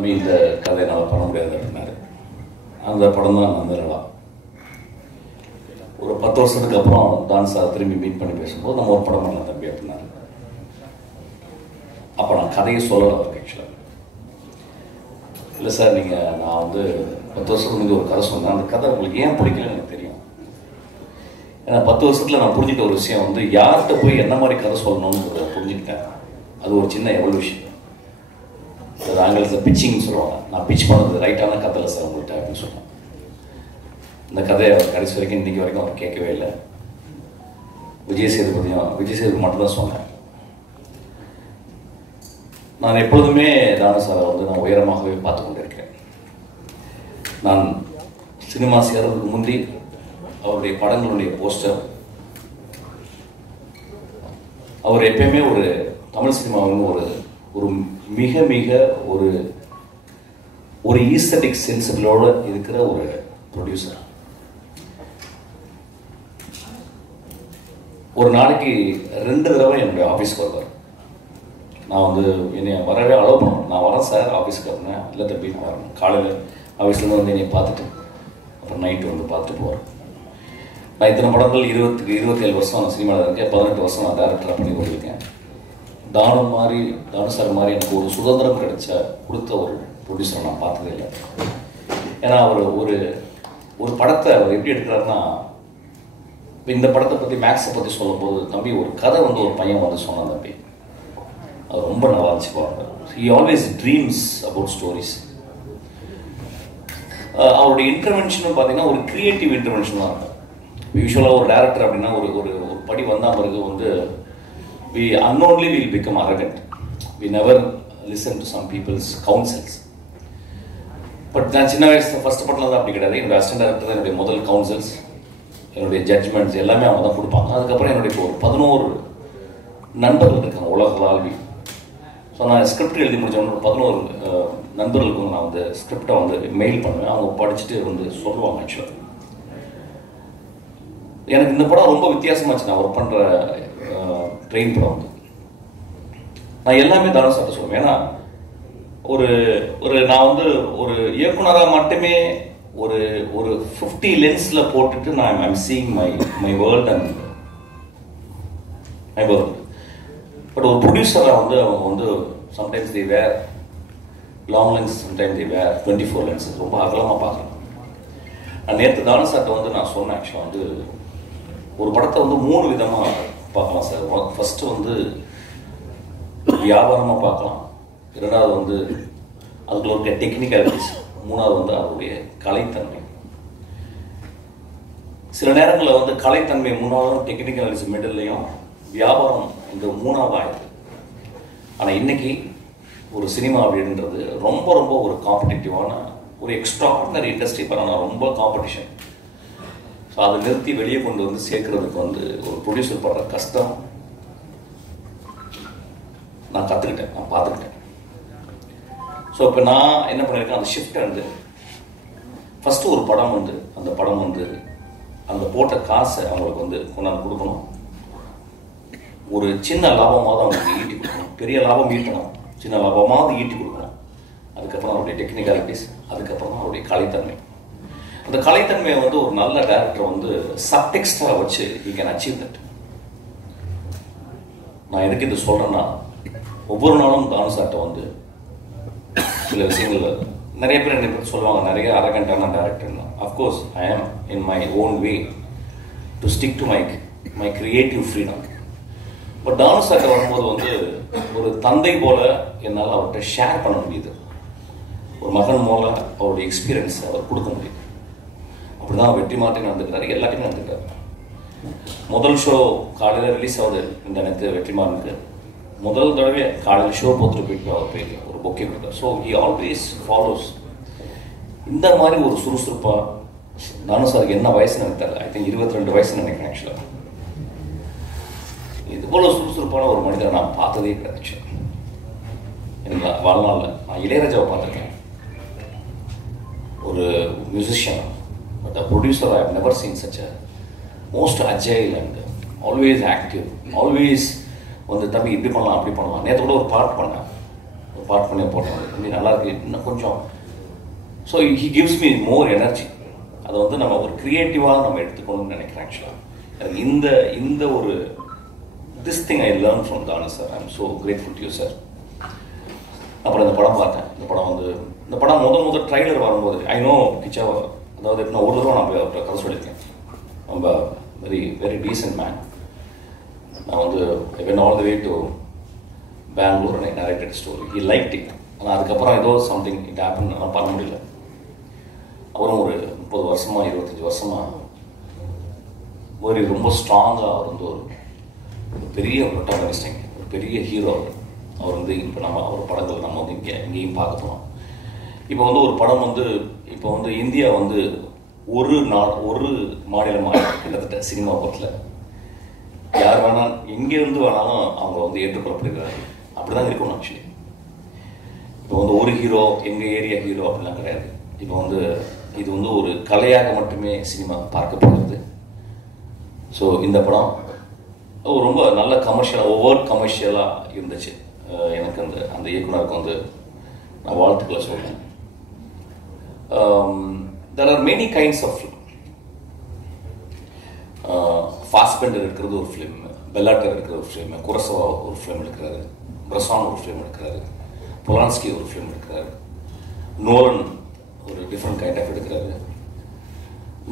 தம்பி இந்த கதை என்னால் பண்ண முடியாது அப்படின்னாரு. அந்த படம் தான் நந்தலலா. ஒரு 10 வருஷத்துக்கு அப்புறம் டான் சார் திரும்பி மீட் பண்ணி பேசும்போது நம்ம ஒரு படம் பண்ணலாம் தம்பி அப்படின்னாரு. அப்போ நான் கதையை சொல்லலை அவருக்கு. ஆக்சுவலாக இல்லை சார், நான் 10 வருஷத்துக்கு முன்னாடி ஒரு கதை சொன்னேன், அந்த கதை உங்களுக்கு ஏன் பிடிக்கலன்னு எனக்கு தெரியும். ஏன்னா 10 வருஷத்தில் நான் புரிஞ்சுக்கிட்ட ஒரு விஷயம் யார்கிட்ட போய் என்ன மாதிரி கதை சொல்லணும்னு புரிஞ்சுக்கிட்டேன். அது ஒரு சின்ன எவல்யூஷன். அது ஆங்கிலத்தில் பிச்சிங்னு சொல்லுவாங்க. நான் பிச் பண்ணது ரைட்டான கதை சார் உங்கள்கிட்ட அப்படின்னு சொன்னேன். இந்த கதையை அவர் கடைசி வரைக்கும் இன்றைக்கி வரைக்கும் அவர் கேட்கவே இல்லை. விஜய் சேதுபதி மட்டும்தான் சொன்னேன். நான் எப்பொழுதுமே தானு சாரை நான் உயரமாகவே பார்த்து கொண்டு இருக்கிறேன். நான் சினிமா சேர்றதுக்கு முந்தி அவருடைய படங்களுடைய போஸ்டர், அவர் எப்பயுமே ஒரு தமிழ் சினிமாவின் ஒரு மிக மிக ஒரு ஈஸ்தட்டிக் சென்சிபிளோடு இருக்கிற ஒரு ப்ரொடியூசர். ஒரு நாளைக்கு 2 தடவை என்னுடைய ஆஃபீஸ்க்கு வருவார். நான் என்னை வரவே அலோவ் பண்ணணும். நான் வரேன் சார் ஆஃபீஸ்க்கு வரேன். இல்லை தம்பி நான் வரணும். காலையில் ஆஃபீஸ்லேருந்து என்னை பார்த்துட்டு அப்புறம் நைட்டு பார்த்துட்டு போவார். நான் இத்தனை படங்கள் 27 வருஷம் நான் சினிமாவில் இருக்கேன். 18 வருஷம் நான் டேரக்டராக பண்ணி கொண்டிருக்கேன். தானு சார் மாதிரி எனக்கு ஒரு சுதந்திரம் கொடுத்த ஒரு ப்ரொடியூசரை நான் பார்த்ததே இல்லை. ஏன்னா அவர் ஒரு படத்தை அவர் எப்படி எடுக்கிறாருன்னா, இப்போ இந்த படத்தை பற்றி மேக்ஸை பற்றி சொல்லும்போது, தம்பி ஒரு கதை ஒரு பையன் சொன்னான் தம்பி, அது ரொம்ப நல்லா இருந்துச்சு பாருங்க. He always dreams about stories. அவருடைய இன்டர்வென்ஷனும் பார்த்தீங்கன்னா ஒரு கிரியேட்டிவ் இன்டர்வென்ஷன் தான் இருக்கும். யூஸ்வலாக ஒரு டேரக்டர் அப்படின்னா ஒரு படி வந்தால் பிறகு we unknowingly will become arrogant. We never listen to some people's counsels. But நான் சின்ன வயசுல ஃபர்ஸ்ட் படத்தில் தான் அப்படி கிடையாது. என்னுடைய அசிஸ்டன்ட் டேரக்டர் தான் என்னுடைய முதல் கவுன்சில்ஸ், என்னுடைய ஜட்ஜ்மெண்ட்ஸ் எல்லாமே அவங்க தான் கொடுப்பாங்க. அதுக்கப்புறம் என்னுடைய ஒரு 11 நண்பர்கள் இருக்காங்க உலகளாவி. ஸோ நான் ஸ்கிரிப்ட் எழுதி முடிச்சோன்னு 11 நண்பர்களுக்கு நான் ஸ்கிரிப்டை மெயில் பண்ணுவேன். அவங்க படிச்சுட்டு சொல்லுவாங்க. ஆக்சுவலாக எனக்கு இந்த படம் ரொம்ப வித்தியாசமாச்சு. நான் ஒர்க் பண்ணுற ட்ரெயின் படம் நான் எல்லாமே தானு சார்ட்ட சொல்லுவேன். ஏன்னா நான் ஒரு இயக்குனராக மட்டுமே ஒரு 50 லென்ஸில் போட்டுட்டு நான் I'm seeing my world and my world. But ஒரு ப்ரொடியூசராக அவங்க சம்டைம்ஸ் தி வேர் லாங் லென்ஸ், சம்டைம்ஸ் தி வேர் 24 லென்ஸ். ரொம்ப அகலமாக பார்க்கலாம். நான் நேற்று தானு சார்ட்ட நான் சொன்னேன். ஆக்சுவலாக ஒரு படத்தை 3 விதமாக பார்க்கலாம் சார். ஃபஸ்ட்டு வியாபாரமாக பார்க்கலாம். 2வது அதுக்குள்ள இருக்க டெக்னிக்காலிட்டிஸ். 3வது அதனுடைய கலைத்தன்மை. சில நேரங்களில் கலைத்தன்மை 3வது, டெக்னிக்காலிட்டிஸ் மிடில்லையும், வியாபாரம் 3வது ஆயிடுது. ஆனால் இன்னைக்கு ஒரு சினிமா அப்படின்றது ரொம்ப ரொம்ப ஒரு காம்படிட்டிவான ஒரு எக்ஸ்ட்ராடினரி இண்டஸ்ட்ரி. பண்ணால் ரொம்ப காம்படிஷன். ஸோ அதை நிறுத்தி வெளியே கொண்டு சேர்க்கறதுக்கு ஒரு ப்ரொடியூசர் படுற கஷ்டம் நான் கற்றுக்கிட்டேன், நான் பார்த்துக்கிட்டேன். ஸோ இப்போ நான் என்ன பண்ணியிருக்கேன், அந்த ஷிஃப்ட் ஃபஸ்ட்டு ஒரு படம் அந்த படம் அந்த போட்ட காசை அவங்களுக்கு கொண்டாந்து கொடுக்கணும். ஒரு சின்ன லாபமாவது அவங்களுக்கு ஈட்டி கொடுக்கணும். பெரிய லாபம் ஈட்டணும், சின்ன லாபமாவது ஈட்டி கொடுக்கணும். அதுக்கப்புறம் அவருடைய டெக்னிக்காலிட்டிஸ், அதுக்கப்புறம் அவருடைய கலைத்தன்மை. அந்த கலைத்தன்மையை ஒரு நல்ல டைரக்டர் சப்டெக்ஸ்டாக வச்சு யூ கேன் அச்சீவ் தட். நான் எதுக்கு இது சொல்கிறேன்னா, ஒவ்வொரு நாளும் தானு சார்ட்ட சில விஷயங்கள் நிறைய பேர் என்னை பற்றி சொல்லுவாங்க, நிறைய அரகண்டான டேரக்டர்னா. அஃப்கோர்ஸ் ஐ ஆம் in my own way to stick to my creative freedom. But தானு சார்ட்ட வரும்போது ஒரு தந்தை போல என்னால் அவர்கிட்ட ஷேர் பண்ண முடியுது. ஒரு மகன் மூலம் அவருடைய எக்ஸ்பீரியன்ஸ் அவர் கொடுக்க முடியுது. அப்படிதான் வெற்றிமாறன் நடந்துக்கிறாரு, எல்லாத்தையுமே நடந்துக்கிறாரு. முதல் ஷோ காலையில் ரிலீஸ் ஆகுது இந்த நேரத்து வெற்றிமாறனுக்கு. முதல் தடவை காலையில் ஷோ போத்துட்டு போயிட்டு அவர் போய் ஒரு பொக்கே கொடுத்தார். So he always follows. இந்த மாதிரி ஒரு சுறுசுறுப்பாக தானு சாருக்கு என்ன வயசுன்னு எனக்கு தெரியல. ஐ திங்க் 22 வயசுன்னு நினைக்கிறேன். ஆக்சுவலாக இது போல சுறுசுறுப்பான ஒரு மனிதரை நான் பார்த்ததே கிடையாது. எனக்கு வாழ்நாளில் நான் இளையராஜாவை பார்த்துருக்கேன், ஒரு musician. But a producer, I have never seen such a most agile and always active, always தம்பி இப்படி பண்ணலாம் அப்படி பண்ணலாம். நேற்று கூட ஒரு பாட்டு பண்ணேன், பாட் பண்ணி போட்டேன், தம்பி நல்லா இருக்கு இன்னும் கொஞ்சம். So he gives me more energy. அதை வந்து நம்ம ஒரு க்ரியேட்டிவாக நம்ம எடுத்துக்கணும்னு நினைக்கிறேன். ஆக்சுவலாக எனக்கு இந்த ஒரு this thing I learn from Thanu sir. I am so grateful to you sir. அப்புறம் இந்த படம் பார்த்தேன். இந்த படம் முதல் ட்ரைலர் வரும்போது ஐ நோ கிச்சா, அதாவது எப்படின்னா ஒரு தடவை நான் அவர்கிட்ட கதை சொல்லியிருக்கேன். ரொம்ப வெரி வெரி டீசன்ட் மேன். நான் வந்து went all the way to Bangalore and I narrated story. He liked it. ஆனால் அதுக்கப்புறம் ஏதோ சம்திங் இட் ஹேப்பன், ஆனால் பண்ண முடியல. அவரும் ஒரு 30 வருஷமா 25 வருஷமா ஒரு ரொம்ப ஸ்ட்ராங்காக அவர் வந்து ஒரு பெரிய ப்ரொட்டாகனிஸ்டிங், ஒரு பெரிய ஹீரோ. அவர் வந்து இப்போ நம்ம அவர் படங்கள் நம்ம வந்து இங்கேயும் பார்க்கணும். இப்போ வந்து ஒரு படம் வந்து இப்போ வந்து இந்தியா வந்து ஒரு மாநிலமாக கிட்டத்தட்ட சினிமா படத்தில் யார் வேணாலும் எங்கேருந்து வேணாலும் அவங்க வந்து ஏற்றுக்கொள்ளப்படுகிறார்கள். அப்படி தான் இருக்கணும் ஆக்சுவலி. இப்போ வந்து ஒரு ஹீரோ எங்கள் ஏரியா ஹீரோ அப்படிலாம் கிடையாது. இப்போ வந்து இது வந்து ஒரு கலையாக மட்டுமே சினிமா பார்க்கப்படுகிறது. ஸோ இந்த படம் ரொம்ப நல்ல கமர்ஷியலாக ஓவர் கமர்ஷியலாக இருந்துச்சு. எனக்கு அந்த இயக்குனருக்கு வந்து நான் வாழ்த்துக்களை சொல்கிறேன். There are many kinds of film. Fassbinder இருக்கிறது ஒரு ஃபிலிம், பெல்லாட்டர் இருக்கிற ஒரு ஃபிலிம், குரசவா ஒரு ஃபிலிம் எடுக்கிறாரு, பிரசான் ஒரு ஃபிலிம் எடுக்கிறாரு, பொலான்ஸ்கி ஒரு ஃபிலிம் எடுக்கிறாரு, நோலன் ஒரு டிஃப்ரெண்ட் கைண்ட் ஆஃப் எடுக்கிறாரு.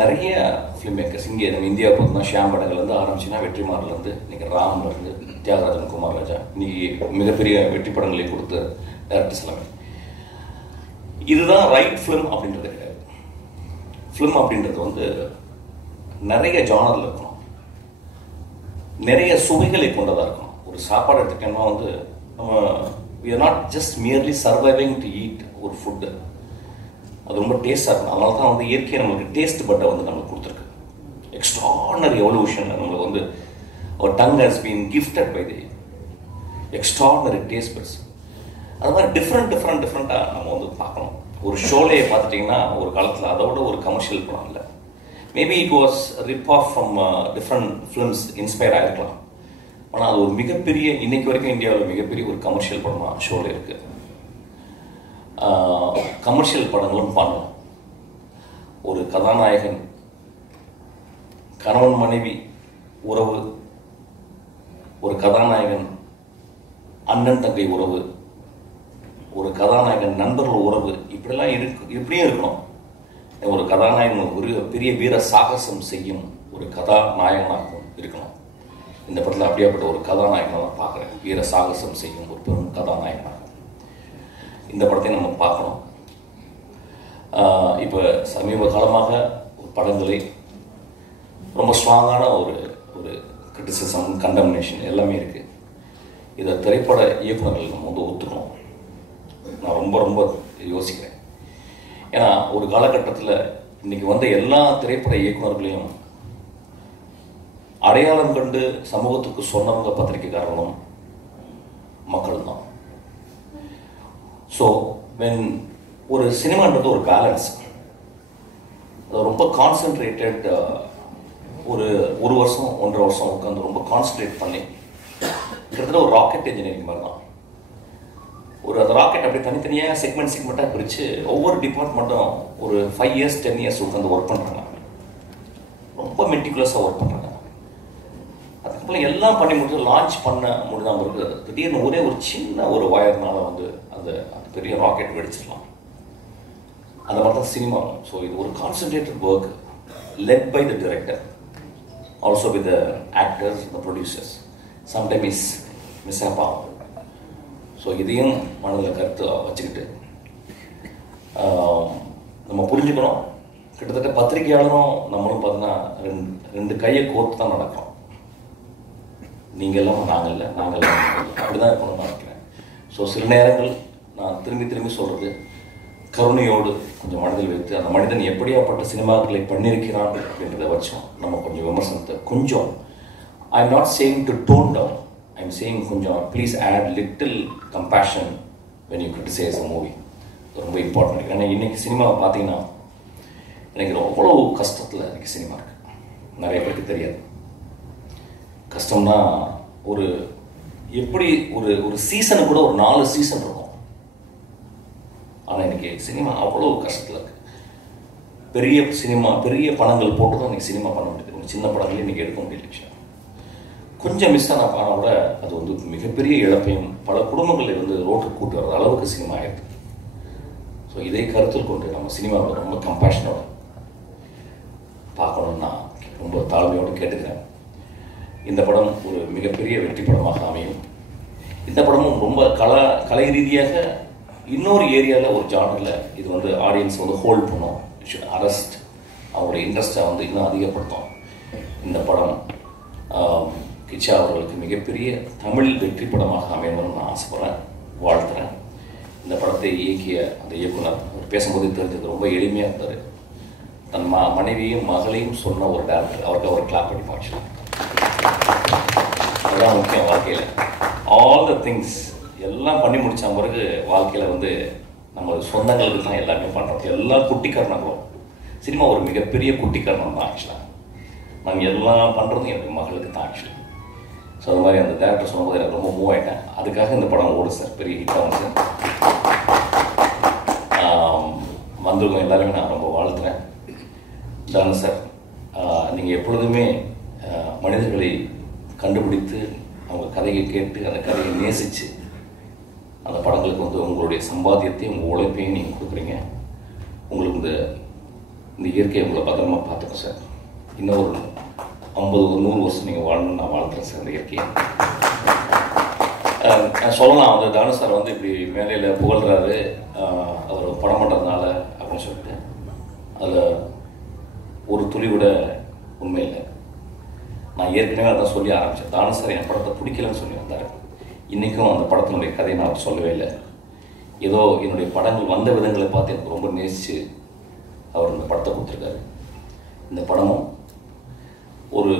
நிறைய ஃபிலிம் மேக்கர்ஸ் இங்கே நம்ம இந்தியா பார்த்தோம்னா ஷியாம் படங்கள்லேருந்து ஆரம்பிச்சுன்னா வெற்றிமாரிலேருந்து இன்றைக்கி ராம்லேருந்து தியாகராஜன், குமார்ராஜா, இன்றைக்கி மிகப்பெரிய வெற்றி படங்களை கொடுத்த டேரக்டர்ஸ் எல்லாமே. இதுதான் ரைட் ஃபிலிம் அப்படின்றது கிடையாது. ஃபிலிம் அப்படின்றது வந்து நிறைய ஜானரில் இருக்கணும், நிறைய சுவைகளை கொண்டதாக இருக்கணும். ஒரு சாப்பாடு எடுத்துக்கிட்டோம்னா வந்து நம்ம we are not just merely surviving to eat ஒரு ஃபுட்டு. அது ரொம்ப டேஸ்டாக இருக்கும். அதனால தான் வந்து இயற்கையை நம்மளுக்கு டேஸ்ட் பட்டை வந்து நம்மளுக்கு கொடுத்துருக்கு. எக்ஸ்ட்ரானரி எவல்யூஷன் நம்மளுக்கு வந்து our tongue has been gifted by the extraordinary taste buds. அது மாதிரி டிஃப்ரெண்ட்டாக நம்ம வந்து பார்க்கணும். ஒரு ஷோலையை பார்த்துட்டிங்கன்னா ஒரு காலத்தில் அதோட ஒரு கமர்ஷியல் படம் இல்லை. Maybe it was rip off from different films inspire ஆகிருக்கலாம். ஆனால் அது ஒரு மிகப்பெரிய இன்னைக்கு வரைக்கும் இந்தியாவில் மிகப்பெரிய ஒரு கமர்ஷியல் படமாக ஷோவில் இருக்குது. கமர்ஷியல் படங்களும் பண்ணணும். ஒரு கதாநாயகன் கணவன் மனைவி உறவு, ஒரு கதாநாயகன் அண்ணன் தங்கை உறவு, ஒரு கதாநாயகன் நண்பர்கள் உறவு, இப்படியும் இருக்கணும். ஒரு கதாநாயகன் ஒரு பெரிய வீர சாகசம் செய்யும் ஒரு கதாநாயகனாகவும் இருக்கணும். இந்த படத்தில் அப்படியாப்பட்ட ஒரு கதாநாயகனை தான் பார்க்குறேன். வீர சாகசம் செய்யும் ஒரு பெரும் கதாநாயகனாக இந்த படத்தை நம்ம பார்க்கணும். இப்போ சமீப காலமாக படங்களை ரொம்ப ஸ்ட்ராங்கான ஒரு கிரிட்டிசிசம், கண்டம்னேஷன் எல்லாமே இருக்குது. இதை திரைப்பட இயக்குநர்கள் நம்ம வந்து ஒத்துக்கணும். நான் ரொம்ப யோசிக்கிறேன். ஏன்னா ஒரு காலகட்டத்தில் இன்றைக்கி வந்த எல்லா திரைப்பட இயக்குநர்களையும் அடையாளம் கண்டு சமூகத்துக்கு சொன்னவங்க பத்திரிகைக்காரர்களும் மக்கள் தான். ஸோ வென் ஒரு சினிமான்றது ஒரு பேலன்ஸ், அது ரொம்ப கான்சென்ட்ரேட்டட். ஒரு வருஷம் 1.5 வருஷம் உட்காந்து ரொம்ப கான்சன்ட்ரேட் பண்ணி கிட்டத்தட்ட ஒரு ராக்கெட் இன்ஜினியரிங் மாதிரி தான். அந்த ராக்கெட் அப்படி தனித்தனியாக செக்மெண்ட்டாக பிரித்து ஒவ்வொரு டிபார்ட்மெண்ட்டும் ஒரு 5 இயர்ஸ் 10 இயர்ஸ் உட்காந்து ஒர்க் பண்ணுறாங்க. ரொம்ப மெட்டிகுலஸாக ஒர்க் பண்ணுறாங்க. அதுக்கப்புறம் எல்லாம் பண்ணி முடிச்சு லான்ச் பண்ண முடியாமல் இருக்குது. திடீர்னு ஒரு சின்ன ஒரு வயர்னால வந்து அந்த பெரிய ராக்கெட் வெடிச்சிடலாம். அந்த மாதிரி தான் சினிமா. ஸோ இது ஒரு concentrated work led by the director, also with the actors, the producers. Sometime is mix up ஆகும். ஸோ இதையும் மனதில் கருத்து வச்சுக்கிட்டு நம்ம புரிஞ்சுக்கணும். கிட்டத்தட்ட பத்திரிகையாளரும் நம்மளும் பார்த்தீங்கன்னா ரெண்டு கையை கோர்த்து தான் நடக்கிறோம். நீங்கள் எல்லாம் நாங்கள் இல்லை, அப்படி தான் இருக்கணும்னு நினைக்கிறேன். ஸோ சில நேரங்கள் நான் திரும்பி சொல்கிறது, கருணையோடு கொஞ்சம் மனதில் வைத்து அந்த மனிதன் எப்படியாப்பட்ட சினிமாக்களை பண்ணியிருக்கிறான் அப்படின்றத வச்சோம் நம்ம கொஞ்சம் விமர்சனத்தை கொஞ்சம் I am not saying to tone down, I am saying கொஞ்சம் please add little compassion when you criticize a movie. ரொம்ப இம்பார்ட்டன்ட். ஏன்னா இன்றைக்கி சினிமாவை பார்த்தீங்கன்னா எனக்கு அவ்வளோ கஷ்டத்தில் இன்றைக்கி சினிமா இருக்குது. நிறைய பேருக்கு தெரியாது. கஷ்டம்னா எப்படி ஒரு சீசனுக்கு கூட ஒரு 4 சீசன் இருக்கும். சினிமா அவ்வளோ கஷ்டத்தில் இருக்குது. பெரிய பணங்கள் போட்டு தான் இன்றைக்கி சினிமா பண்ண முடியுது. ஒரு சின்ன படங்களே இன்றைக்கி எடுக்க முடியல விஷயம். கொஞ்சம் மிஸ் ஆன படம் கூட அது வந்து மிகப்பெரிய இழப்பையும் பல குடும்பங்களை வந்து ரோட்டுக்கு கூட்டு வர்ற அளவுக்கு சினிமா ஆயிடுது. ஸோ இதை கருத்தில் கொண்டு நம்ம சினிமாவில் ரொம்ப கம்பேஷனோட பார்க்கணும்னு நான் ரொம்ப தாழ்மையோடு கேட்டுக்கிறேன். இந்த படம் ஒரு மிகப்பெரிய வெற்றி படமாக அமையும். இந்த படமும் ரொம்ப கலை ரீதியாக இன்னொரு ஏரியாவில் ஒரு ஜானரில் இது வந்து ஆடியன்ஸ் வந்து ஹோல்ட் பண்ணும், அரெஸ்ட் அவங்களுடைய இன்ட்ரெஸ்ட்டை வந்து இன்னும் அதிகப்படுத்தும். இந்த படம் கிச்சா அவர்களுக்கு மிகப்பெரிய தமிழ் வெற்றி படமாக அமையணும்னு நான் ஆசைப்படுறேன், வாழ்த்துறேன். இந்த படத்தை இயக்கிய அந்த இயக்குனர் அவர் பேசும்போது தெரிஞ்சது ரொம்ப எளிமையாக இருந்தார். தன் மனைவியும் மகளையும் சொன்ன ஒரு டேரக்டர், அவருக்கு அவர் கிளாப் பண்ணி பாய்ச்சு. அதுதான் முக்கியம் வாழ்க்கையில். ஆல் த திங்ஸ் எல்லாம் பண்ணி முடித்த பிறகு வாழ்க்கையில் வந்து நம்ம சொந்தங்களுக்கு தான் எல்லாமே பண்ணுறோம். எல்லா குட்டிக்கரணங்களும் சினிமா ஒரு மிகப்பெரிய குட்டிக்கரணம் தான் ஆக்சுவலாக. நாங்கள் எல்லாம் பண்ணுறதும் என்னுடைய மகளுக்கு தான் ஆக்சுவலாக. ஸோ அது மாதிரி அந்த டேரக்டர் சொன்னபோது எனக்கு ரொம்ப மூவ் ஆகிட்டேன். அதுக்காக இந்த படம் ஓடு சார், பெரிய ஹிட்டாக வந்து வந்திருக்கோம் எல்லாருமே நான் ரொம்ப வாழ்த்துறேன். தானு சார், நீங்கள் எப்பொழுதுமே மனிதர்களை கண்டுபிடித்து அவங்க கதையை கேட்டு அந்த கதையை நேசித்து அந்த படங்களுக்கு வந்து உங்களுடைய சம்பாத்தியத்தையும் உங்கள் உழைப்பையும் நீங்கள் கொடுக்குறீங்க. உங்களுக்கு இந்த இயற்கையை உங்களை பத்திரமா பார்த்துக்கோ சார். இன்னும் ஒரு 50-100 வருஷம் நீங்கள் வாழணும்னு நான் வாழ்த்துறேன் சார். இந்த இயற்கையை நான் சொல்லலாம் வந்து தானு சார் வந்து இப்படி மேலையில் புகழ்கிறாரு அவர் படம் பண்ணுறதுனால அப்படின்னு சொல்லிட்டு, அதில் ஒரு துளி கூட உண்மை இல்லை. நான் ஏற்கனவே அதான் சொல்லி ஆரம்பித்தேன். தானு சார் என் படத்தை பிடிக்கலன்னு சொல்லி வந்தார். இன்றைக்கும் அந்த படத்தினுடைய கதையை நான் சொல்லவே இல்லை. ஏதோ என்னுடைய படங்கள் வந்த விதங்களை பார்த்து எனக்கு ரொம்ப நேசித்து அவர் இந்த படத்தை கொடுத்துருக்காரு. இந்த படமும் ஒரு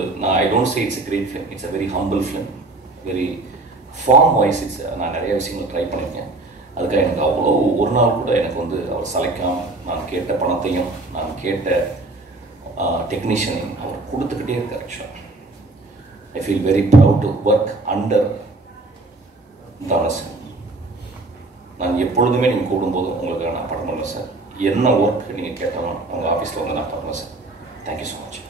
I don't say it's a great film, it's a very humble film. Very form wise நான் நிறைய விஷயங்கள் ட்ரை பண்ணியிருக்கேன். அதுக்காக எனக்கு அவ்வளோ ஒரு நாள் கூட எனக்கு வந்து அவர் சளைக்காமல் நான் கேட்ட பணத்தையும் நான் கேட்ட டெக்னீஷியனையும் அவர் கொடுத்துக்கிட்டே இருக்கார். ஆக்சுவலாக I feel very proud to work under Thanu sir. நான் எப்பொழுதுமே நீங்கள் கூடும்போதும் உங்களுக்கு நான் படம் பண்ணல சார். என்ன ஒர்க் நீங்கள் கேட்டாலும் உங்கள் ஆஃபீஸில் வந்து நான் பண்ணுவேன் சார். Thank you so much.